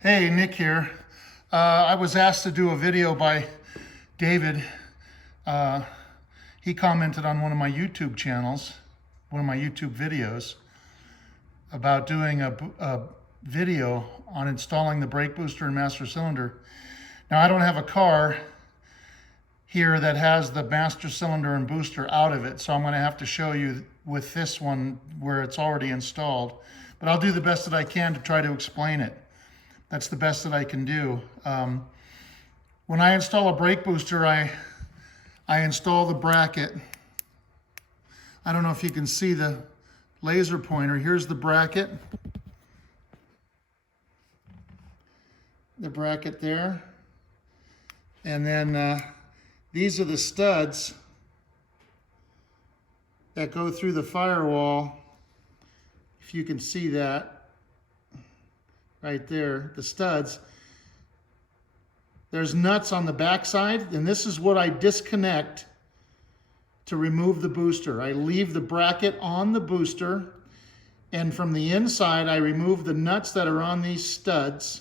Hey, Nick here. I was asked to do a video by David. He commented on one of my YouTube channels, one of my YouTube videos, about doing a video on installing the brake booster and master cylinder. Now, I don't have a car here that has the master cylinder and booster out of it, so I'm going to have to show you with this one where it's already installed. But I'll do the best that I can to try to explain it. That's the best that I can do. When I install a brake booster, I install the bracket. I don't know if you can see the laser pointer. Here's the bracket. The bracket there. And then these are the studs that go through the firewall. If you can see that. Right there, the studs. There's nuts on the back side, and this is what I disconnect to remove the booster. I leave the bracket on the booster, and from the inside, I remove the nuts that are on these studs,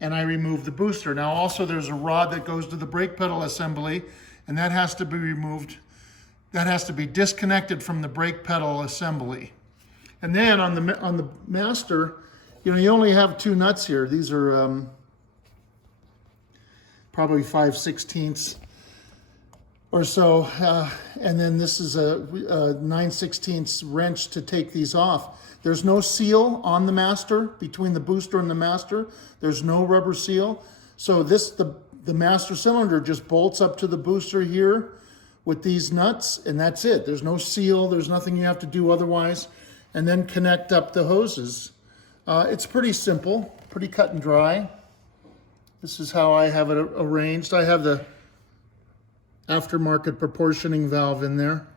and I remove the booster. Now, also, there's a rod that goes to the brake pedal assembly, and that has to be removed. That has to be disconnected from the brake pedal assembly. And then on the master, you only have two nuts here. These are probably 5/16 or so. And then this is a 9/16 wrench to take these off. There's no seal on the master, between the booster and the master. There's no rubber seal. So the master cylinder just bolts up to the booster here with these nuts, and that's it. There's no seal. There's nothing you have to do otherwise. And then connect up the hoses. It's pretty simple, pretty cut and dry. This is how I have it arranged. I have the aftermarket proportioning valve in there.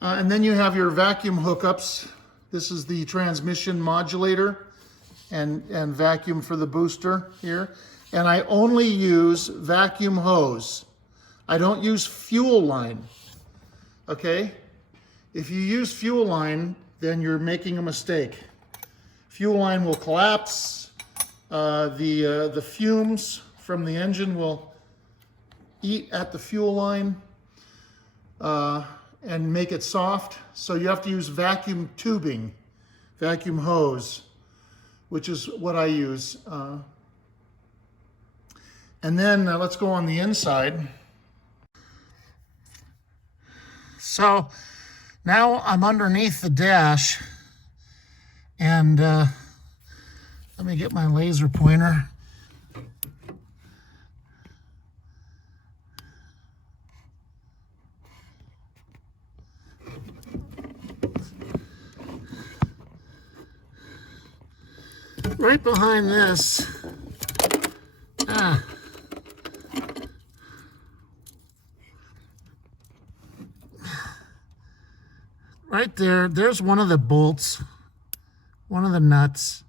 And then you have your vacuum hookups. This is the transmission modulator and vacuum for the booster here. And I only use vacuum hose. I don't use fuel line, okay? If you use fuel line, then you're making a mistake. Fuel line will collapse. The fumes from the engine will eat at the fuel line and make it soft. So you have to use vacuum tubing, vacuum hose, which is what I use. And then let's go on the inside. So now I'm underneath the dash. And let me get my laser pointer. Right behind this, right there's one of the bolts. One of the nuts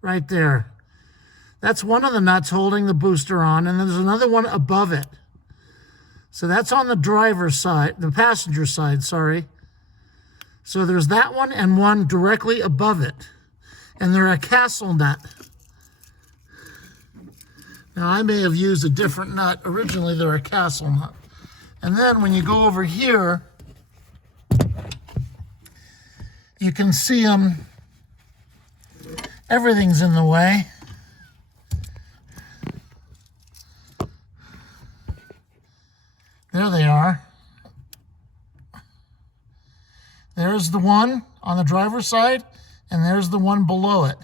right there. That's one of the nuts holding the booster on, and there's another one above it. So that's on the driver's side, the passenger side, sorry. So there's that one and one directly above it. And they're a castle nut. Now, I may have used a different nut. Originally, they're a castle nut. And then when you go over here, you can see them. Everything's in the way. There they are. There's the one on the driver's side, and there's the one below it.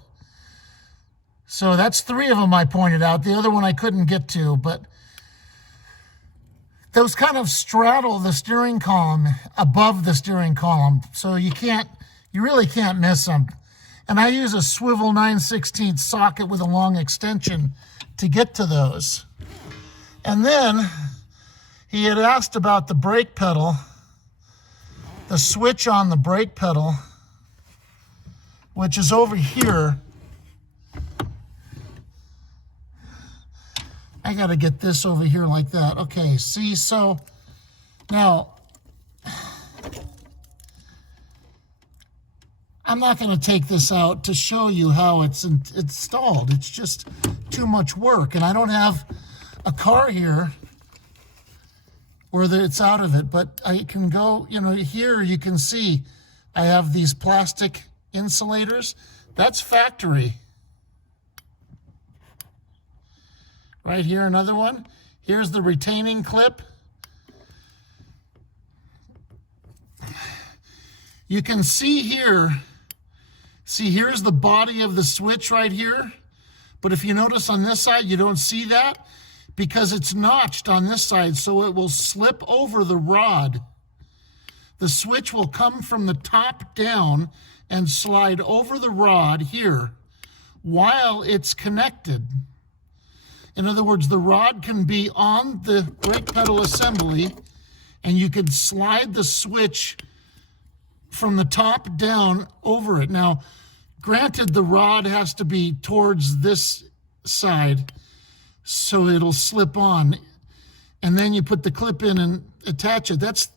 So that's three of them I pointed out. The other one I couldn't get to, but those kind of straddle the steering column above the steering column, so you really can't miss them. And I use a swivel 9/16 socket with a long extension to get to those. And then he had asked about the brake pedal, the switch on the brake pedal, which is over here. I got to get this over here like that. Okay, see, so now I'm not going to take this out to show you how it's installed. It's just too much work. And I don't have a car here where it's out of it. But I can go, you know, here you can see I have these plastic insulators. That's factory. Right here, another one. Here's the retaining clip. You can see here, here's the body of the switch right here. But if you notice on this side, you don't see that because it's notched on this side, so it will slip over the rod. The switch will come from the top down and slide over the rod here while it's connected. In other words, the rod can be on the brake pedal assembly, and you can slide the switch from the top down over it. Now, granted, the rod has to be towards this side, so it'll slip on. And then you put the clip in and attach it. That's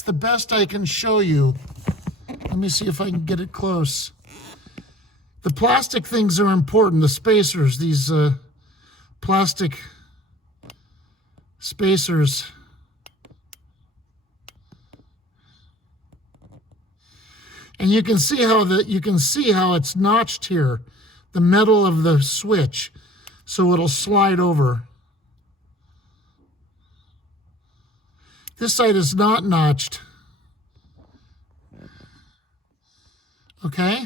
the best I can show you. Let me see if I can get it close. The plastic things are important, the spacers, these plastic spacers. And you can see how it's notched here, the metal of the switch, so it'll slide over. This side is not notched. Okay?